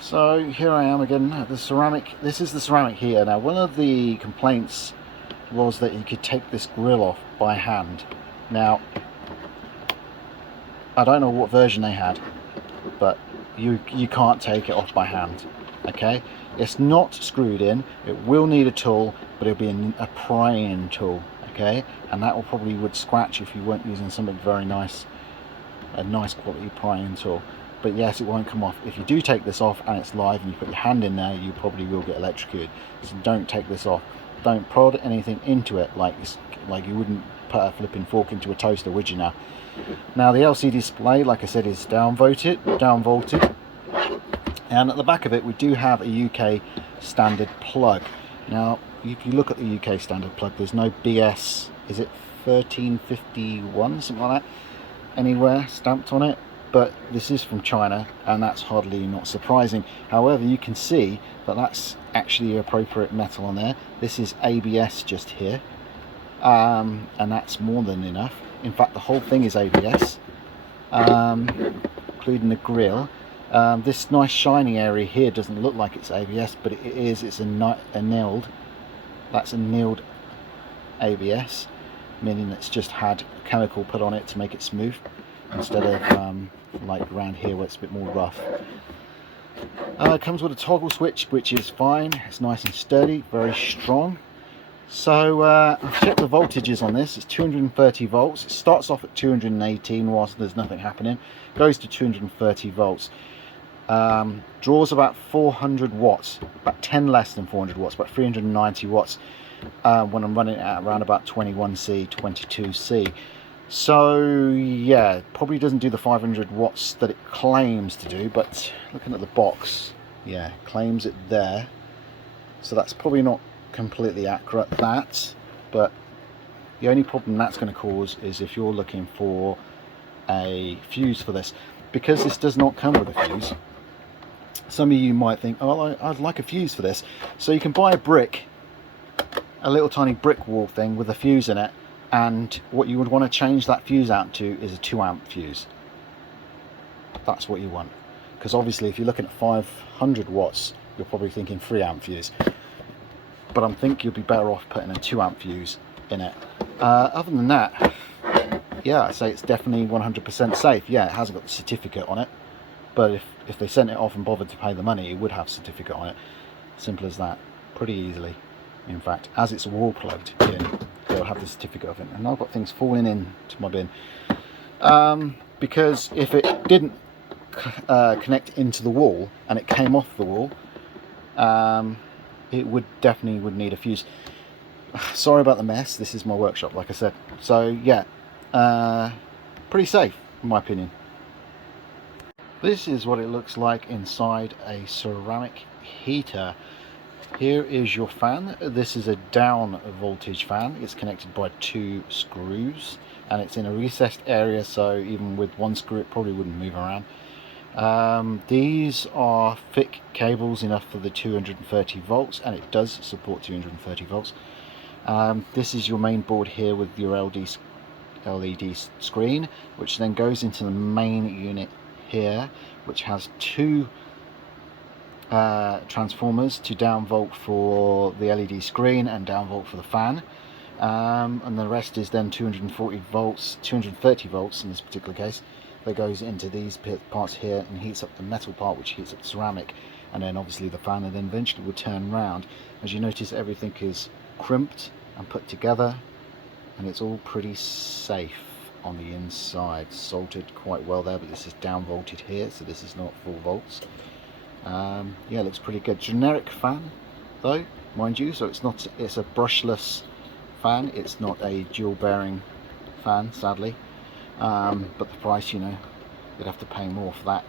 So here I am again, the ceramic. This is the ceramic here. Now, one of the complaints was that you could take this grill off by hand. Now, I don't know what version they had, but you can't take it off by hand. Okay, it's not screwed in. It will need a tool, but it'll be a prying tool. Okay, and that will probably would scratch if you weren't using something very nice, a nice quality prying tool. But yes, it won't come off. If you do take this off and it's live and you put your hand in there, you probably will get electrocuted. So don't take this off. Don't prod anything into it like you wouldn't put a flipping fork into a toaster, would you now? Now the LCD display, like I said, is down volted, and at the back of it we do have a UK standard plug. Now if you look at the UK standard plug, there's no BS, is it 1351, something like that, anywhere stamped on it. But this is from China, and that's hardly not surprising. However, you can see that that's actually appropriate metal on there. This is ABS just here, and that's more than enough. In fact, the whole thing is ABS, including the grill. This nice shiny area here doesn't look like it's ABS, but it is. It's a nilled. That's a nilled ABS, meaning it's just had chemical put on it to make it smooth, instead of like around here where it's a bit more rough. It comes with a toggle switch, which is fine. It's nice and sturdy, very strong. So I've checked the voltages on this. It's 230 volts. It starts off at 218 whilst there's nothing happening. Goes to 230 volts. Draws about 400 watts, about 10 less than 400 watts, about 390 watts when I'm running it at around about 21C, 22C. So yeah, probably doesn't do the 500 watts that it claims to do, but looking at the box, yeah, it claims it there. So that's probably not completely accurate, but the only problem that's going to cause is if you're looking for a fuse for this, because this does not come with a fuse. Some of you might think, oh, I'd like a fuse for this. So you can buy a brick, a little tiny brick wall thing with a fuse in it, and what you would want to change that fuse out to is a 2 amp fuse. That's what you want, because obviously if you're looking at 500 watts, you're probably thinking 3 amp fuse, but I think you'll be better off putting a 2 amp fuse in it. Other than that, yeah, I say it's definitely 100% safe. Yeah, it hasn't got the certificate on it, but if they sent it off and bothered to pay the money, it would have a certificate on it. Simple as that, pretty easily. In fact, as it's wall plugged in, they'll have the certificate of it. And I've got things falling into my bin, because if it didn't connect into the wall and it came off the wall, it would definitely need a fuse. Sorry about the mess. This is my workshop, like I said. So yeah, pretty safe in my opinion. This is what it looks like inside a ceramic heater. Here is your fan. This is a down voltage fan. It's connected by 2 screws, and it's in a recessed area, so even with 1 screw it probably wouldn't move around. These are thick cables enough for the 230 volts, and it does support 230 volts. This is your main board here with your LED screen, which then goes into the main unit here, which has 2 transformers to downvolt for the LED screen and downvolt for the fan, and the rest is then 230 volts in this particular case, that goes into these parts here and heats up the metal part, which heats up the ceramic, and then obviously the fan, and then eventually will turn round. As you notice, everything is crimped and put together, and it's all pretty safe on the inside, soldered quite well there, but this is downvolted here, so this is not full volts. Yeah, it looks pretty good. Generic fan though, mind you, so it's a brushless fan. It's not a dual bearing fan, sadly, but the price, you know, you'd have to pay more for that